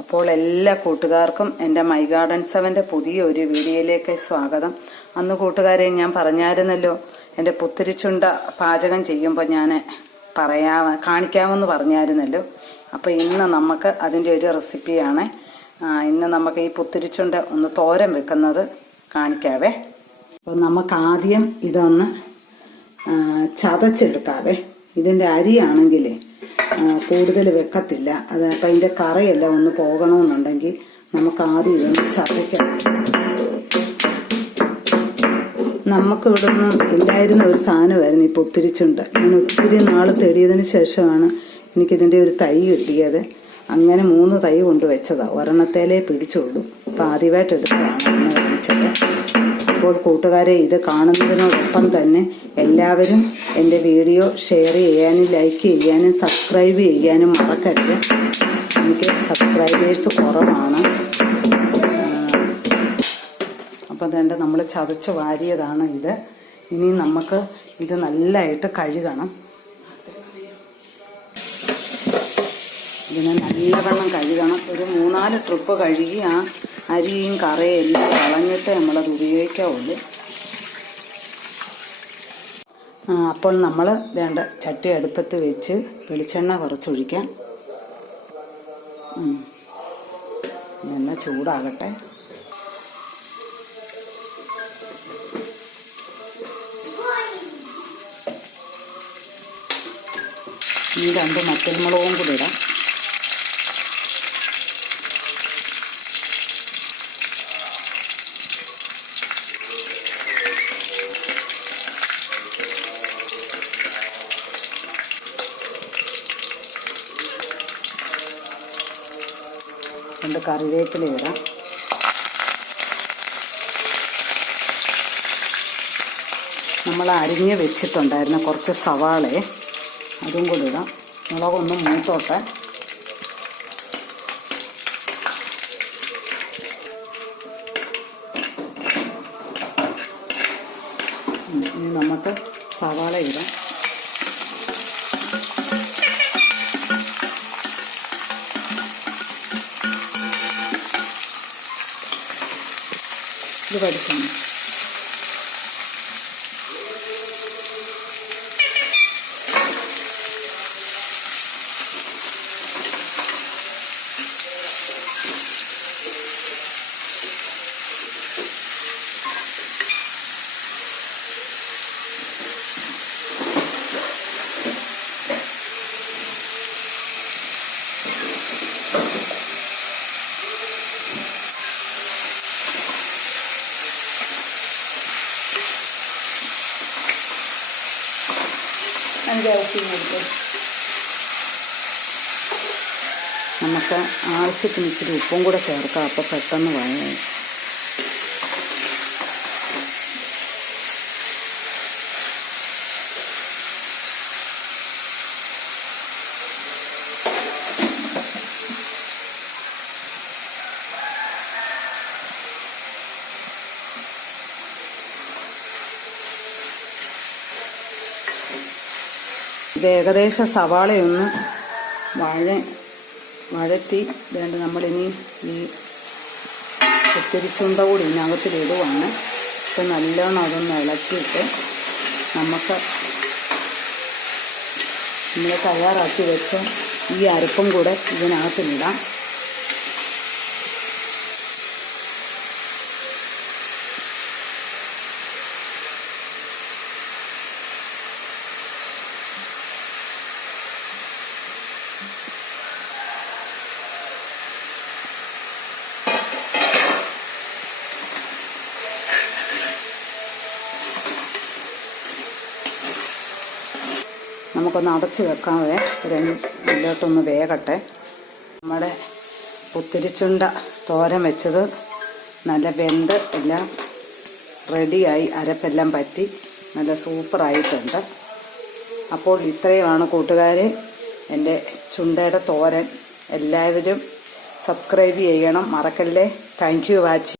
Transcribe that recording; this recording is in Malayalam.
അപ്പോൾ എല്ലാ കൂട്ടുകാർക്കും എന്റെ മൈ ഗാർഡൻ സെവന്റെ പുതിയ ഒരു വീഡിയോയിലേക്ക് സ്വാഗതം. അന്ന് കൂട്ടുകാരെ ഞാൻ പറഞ്ഞായിരുന്നല്ലോ എന്റെ പുത്തിരിച്ചുണ്ട പാചകം ചെയ്യുമ്പോൾ ഞാൻ പറയാ കാണിക്കാമെന്ന് പറഞ്ഞായിരുന്നല്ലോ. അപ്പോൾ ഇന്ന് നമുക്ക് അതിന്റെ ഒരു റെസിപ്പിയാണ്. ഇന്ന് നമുക്ക് ഈ പുത്തിരിച്ചുണ്ട ഒന്ന് തോരൻ വെക്കുന്നത് കാണിക്കാവേ. അപ്പോൾ നമുക്ക് ആദ്യം ഇതൊന്ന് ചതച്ചെടുക്കാവേ. ഇതിന്റെ അരിയാണെങ്കിൽ കൂടുതൽ വെക്കത്തില്ല. അത് അപ്പം അതിന്റെ കറയെല്ലാം ഒന്ന് പോകണമെന്നുണ്ടെങ്കിൽ നമുക്ക് ആദ്യം ഇതൊന്ന് ചതയ്ക്കാം. നമുക്ക് ഇവിടെ ഇല്ലായിരുന്ന ഒരു സാധനമായിരുന്നു ഇപ്പോൾ ഒത്തിരി ചുണ്ട് ഞാൻ ഒത്തിരി നാൾ തേടിയതിന് ശേഷമാണ് എനിക്കിതിന്റെ ഒരു തൈ കിട്ടിയത്. അങ്ങനെ മൂന്ന് തൈ കൊണ്ട് വെച്ചതാണ് ഒരെണ്ണത്തേലേ പിടിച്ചുള്ളൂ. അപ്പം ആദ്യമായിട്ട് എടുത്തതാണ് ഒന്ന് കാണിച്ചത് അപ്പോൾ കൂട്ടുകാരെ ഇത് കാണുന്നതിനോടൊപ്പം തന്നെ എല്ലാവരും എന്റെ വീഡിയോ ഷെയർ ചെയ്യാനും ലൈക്ക് ചെയ്യാനും സബ്സ്ക്രൈബ് ചെയ്യാനും മറക്കരുത്. എനിക്ക് സബ്സ്ക്രൈബേഴ്സ് കുറവാണ്. അപ്പം അതുകൊണ്ട് നമ്മൾ ചതച്ച് വാരിയതാണ് ഇത്. ഇനി നമുക്ക് ഇത് നല്ലതായിട്ട് കഴുകണം. ഇതിനെ നല്ലവണ്ണം കഴുകണം. ഒരു മൂന്നാൽ ട്രിപ്പ് കഴുകി ആ അരിയും കറയും എല്ലാം കളഞ്ഞിട്ട് നമ്മളത് ഉപയോഗിക്കാവുള്ളൂ. അപ്പോൾ നമ്മൾ വേണ്ട ചട്ടി അടുപ്പത്ത് വെച്ച് വെളിച്ചെണ്ണ കുറച്ചൊഴിക്കാം. എണ്ണ ചൂടാകട്ടെ. ഈ രണ്ട് മറ്റൽമുളകും കൂടി ഇടാം. രണ്ട് കറിവേപ്പില ഇടാം. നമ്മൾ അരിഞ്ഞ് വെച്ചിട്ടുണ്ടായിരുന്ന കുറച്ച് സവാളയെ അതും കൂടി ഇടാം. മുളകൊന്ന് മൂത്തോട്ടെ. ഇനി നമുക്ക് സവാള ഇടാം. ഇത് പഠിക്കണം അതിന്റെ ഔട്ടിങ്ങെടുത്ത് നമുക്ക് ആവശ്യത്തിന് ഇച്ചിരി ഉപ്പും കൂടെ ചേർക്കാം. അപ്പോൾ പെട്ടെന്ന് വഴങ്ങും. ഇത് ഏകദേശം സവാളയൊന്ന് വഴ വഴറ്റി വേണ്ട നമ്മളിനി ഈ ഒത്തിരിച്ചുണ്ട കൂടി ഇതിനകത്തിലിടുവാണ് ഇപ്പം നല്ലോണം അതൊന്ന് ഇളക്കിയിട്ട് നമുക്ക് നമ്മൾ തയ്യാറാക്കി വെച്ച ഈ അരപ്പും കൂടെ ഇതിനകത്തിലിടാം. നമുക്കൊന്ന് അടച്ച് വെക്കാവേ. ഒരു ഇതിലോട്ടൊന്ന് വേകട്ടെ. നമ്മുടെ പുത്തിരിച്ചുണ്ട തോരൻ വെച്ചത് നല്ല വെന്ത് എല്ലാം റെഡിയായി അരപ്പെല്ലാം പറ്റി. നല്ല സൂപ്പറായിട്ടുണ്ട്. അപ്പോൾ ഇത്രയുമാണ് കൂട്ടുകാരെ. എന്റെ ചുണ്ടയുടെ തോരൻ എല്ലാവരും സബ്സ്ക്രൈബ് ചെയ്യണം. മറക്കല്ലേ? Thank you watch.